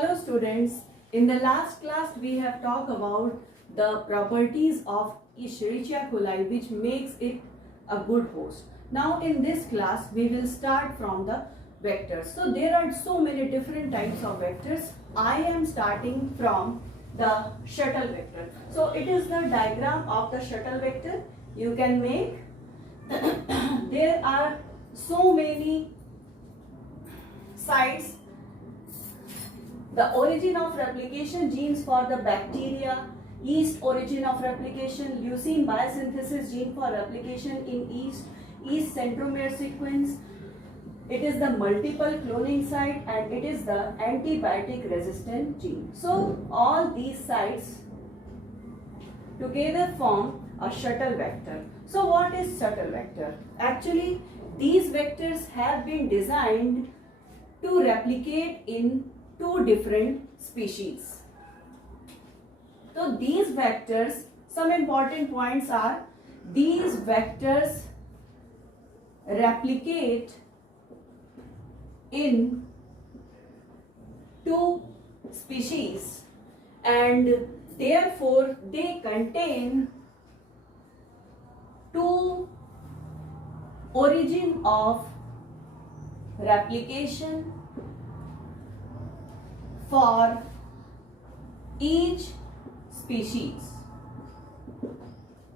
Hello students, in the last class we have talked about the properties of Escherichia coli which makes it a good host. Now in this class we will start from the vectors. So there are so many different types of vectors. I am starting from the shuttle vector. So it is the diagram of the shuttle vector. You can make there are so many sites. The origin of replication genes for the bacteria, yeast origin of replication, leucine biosynthesis gene for replication in yeast centromere sequence. It is the multiple cloning site and it is the antibiotic resistant gene. So all these sites together form a shuttle vector. So what is shuttle vector? Actually, these vectors have been designed to replicate in two different species. So these vectors, some important points are, these vectors replicate in two species and therefore they contain two origin of replication for each species.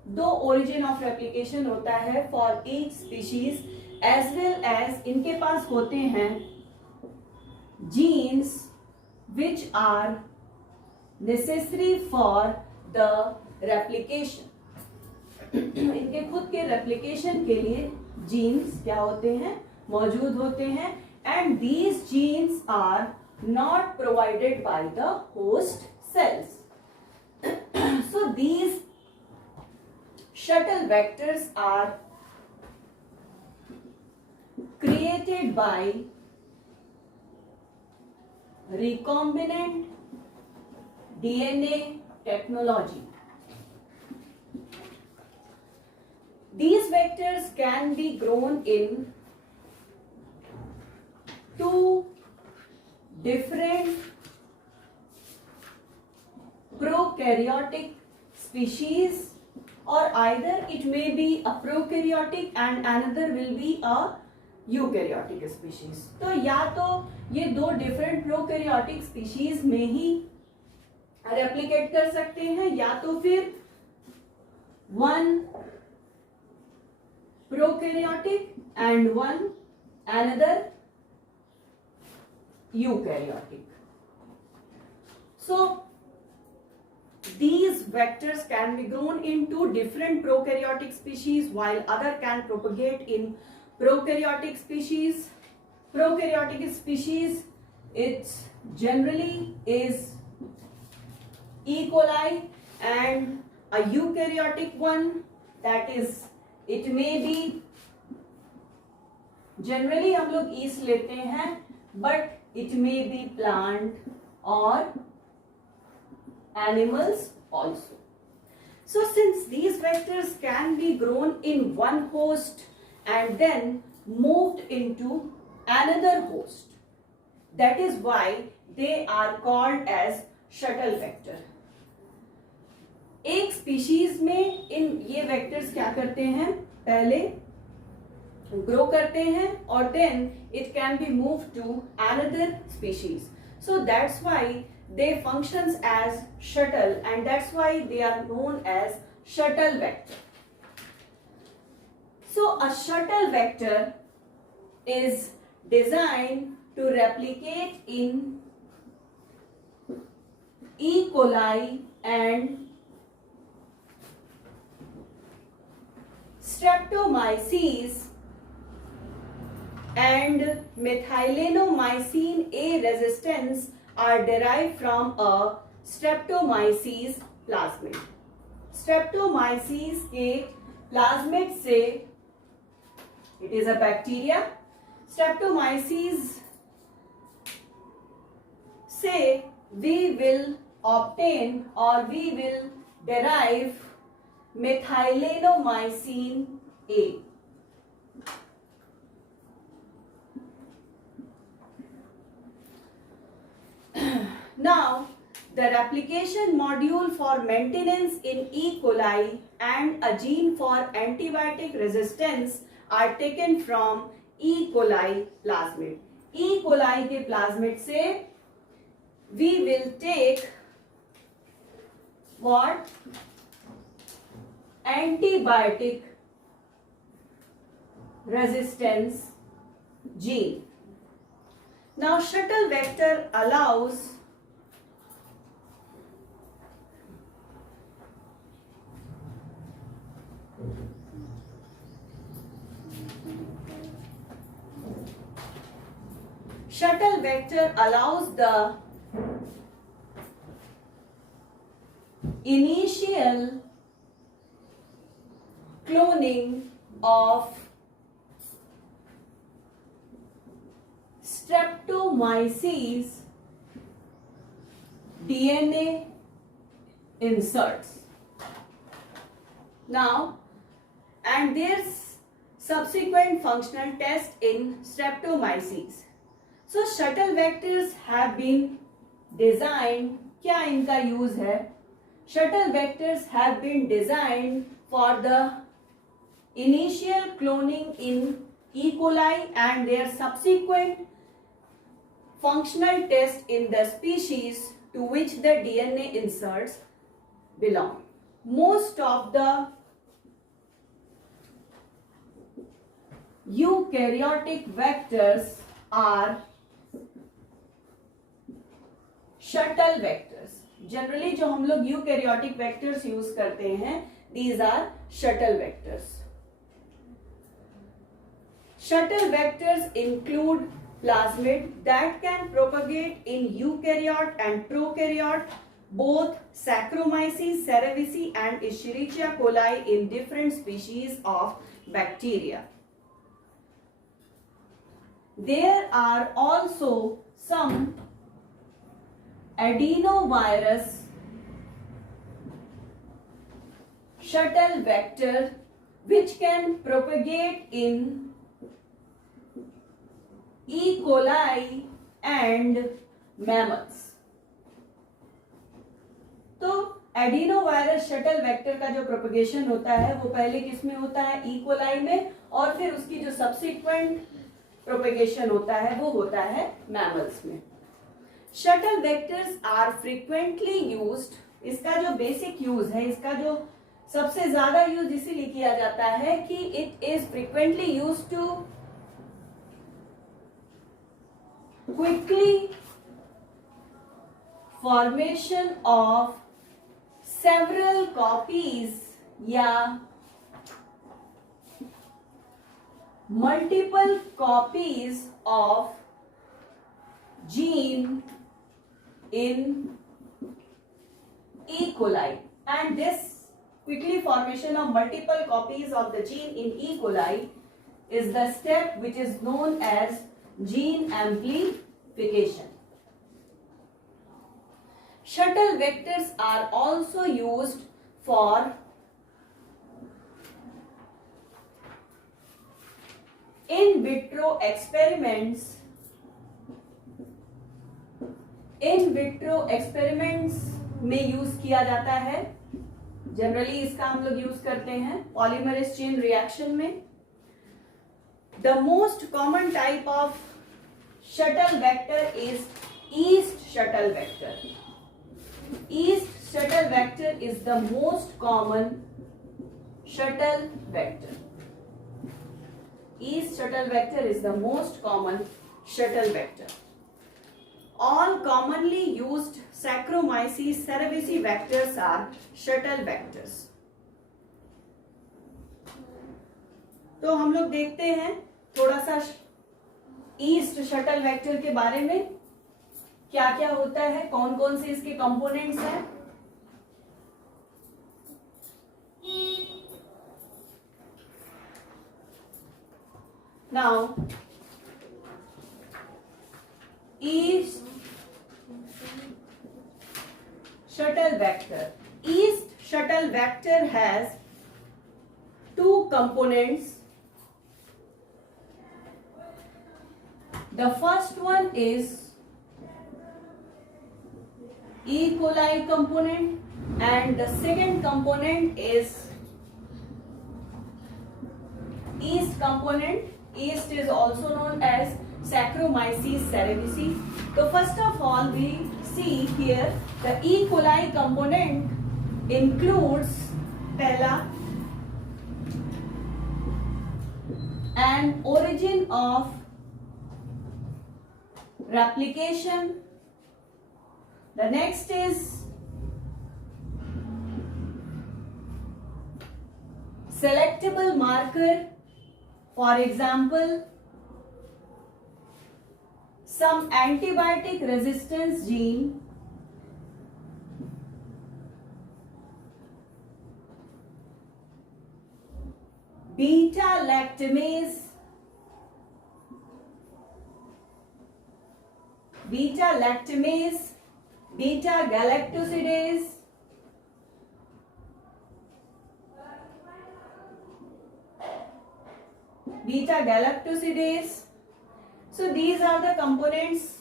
दो origin of replication होता है for each species as well as इनके पास होते हैं genes which are necessary for the replication. इनके खुद के replication के लिए genes क्या होते हैं, मौजूद होते हैं and these genes are not provided by the host cells. So these shuttle vectors are created by recombinant DNA technology. These vectors can be grown in two different prokaryotic species, or either it may be a prokaryotic and another will be a eukaryotic species. तो या तो ये दो different prokaryotic species में ही replicate कर सकते हैं या तो फिर one prokaryotic and one another eukaryotic. So these vectors can be grown in two different prokaryotic species while other can propagate in prokaryotic species. Prokaryotic species, it generally is E. coli, and a eukaryotic one, that is, it may be, generally हम लोग yeast लेते हैं, but it may be plant or animals also. So since these vectors can be grown in one host and then moved into another host, that is why they are called as shuttle vector. एक species में इन ये vectors क्या करते हैं, पहले grow करते हैं और then it can be moved to another species. So that's why they functions as shuttle and that's why they are known as shuttle vector. So a shuttle vector is designed to replicate in E. coli and Streptomyces and methylanomycin A resistance are derived from a Streptomyces plasmid. Streptomyces के plasmid से, it is a bacteria, Streptomyces से we will obtain or we will derive methylanomycin A. Now, the replication module for maintenance in E. coli and a gene for antibiotic resistance are taken from E. coli plasmid. E. coli के plasmid से we will take what? Antibiotic resistance gene. Now, shuttle vector allows the initial cloning of Streptomyces DNA inserts. Now, and there's subsequent functional test in Streptomyces. So, shuttle vectors have been designed. क्या इनका use है? Shuttle vectors have been designed for the initial cloning in E. coli and their subsequent functional test in the species to which the DNA inserts belong. Most of the eukaryotic vectors are shuttle vectors. Generally जो हम लोग eukaryotic vectors use करते हैं, these are shuttle vectors. Shuttle vectors include plasmid that can propagate in eukaryote and prokaryote, both Saccharomyces cerevisiae and Escherichia coli in different species of bacteria. There are also some adenovirus shuttle vector which can propagate in E. coli and mammals. तो adenovirus shuttle vector का जो propagation होता है वो पहले किस में होता है? ई कोलाई में, और फिर उसकी जो सब्सिक्वेंट प्रोपगेशन होता है वो होता है मैमल्स में. Shuttle vectors are frequently used. इसका जो बेसिक यूज है, इसका जो सबसे ज्यादा यूज इसीलिए किया जाता है कि it is frequently used to quickly formation of several copies या multiple copies of gene in E. coli, and this quickly formation of multiple copies of the gene in E. coli is the step which is known as gene amplification. Shuttle vectors are also used for in vitro experiments. In vitro experiments में use किया जाता है. Generally इसका हम लोग use करते हैं polymerase chain reaction में. The most common type of shuttle vector is yeast shuttle vector. Yeast shuttle vector is the most common shuttle vector. Yeast shuttle vector is the most common shuttle vector. All commonly used Saccharomyces cerevisiae vectors are shuttle vectors. तो हम लोग देखते हैं थोड़ा सा east shuttle vector के बारे में, क्या क्या होता है, कौन कौन से इसके कंपोनेंट्स हैं. Now east shuttle vector. Yeast shuttle vector has two components. The first one is E. coli component, and the second component is yeast component. Yeast is also known as Saccharomyces cerevisiae. So first of all, we see here the E. coli component includes Pella, and origin of replication. The next is selectable marker. For example, some antibiotic resistance gene, beta-lactamase, beta-galactosidase, So these are the components,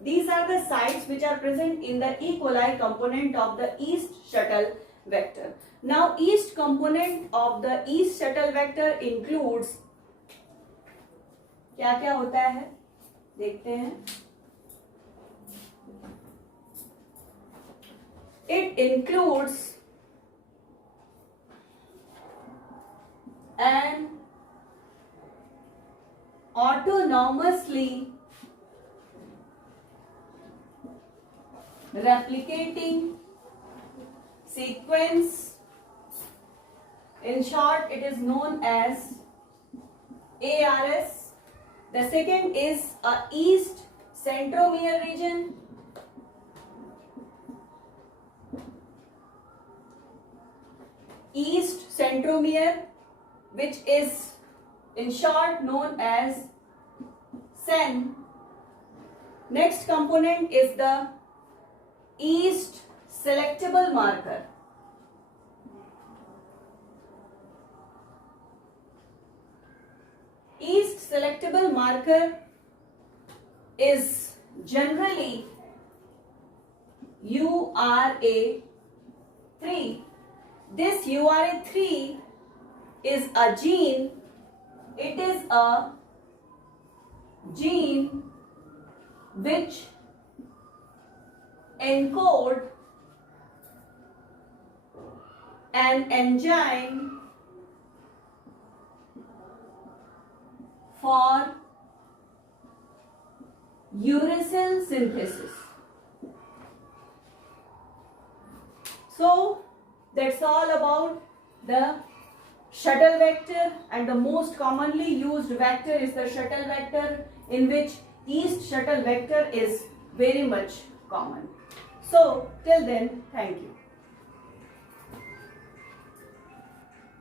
these are the sites which are present in the E. coli component of the yeast shuttle vector. Now yeast component of the yeast shuttle vector includes, क्या क्या होता है देखते हैं. It includes an autonomously replicating sequence. In short, it is known as ARS. The second is a yeast centromere region. Yeast centromere, which is in short known as SEN. Next component is the yeast selectable marker. Yeast selectable marker is generally URA3. This URA3 is a gene. It is a gene which encodes an enzyme for uracil synthesis. So that's all about the shuttle vector, and the most commonly used vector is the shuttle vector, in which yeast shuttle vector is very much common. So till then, thank you.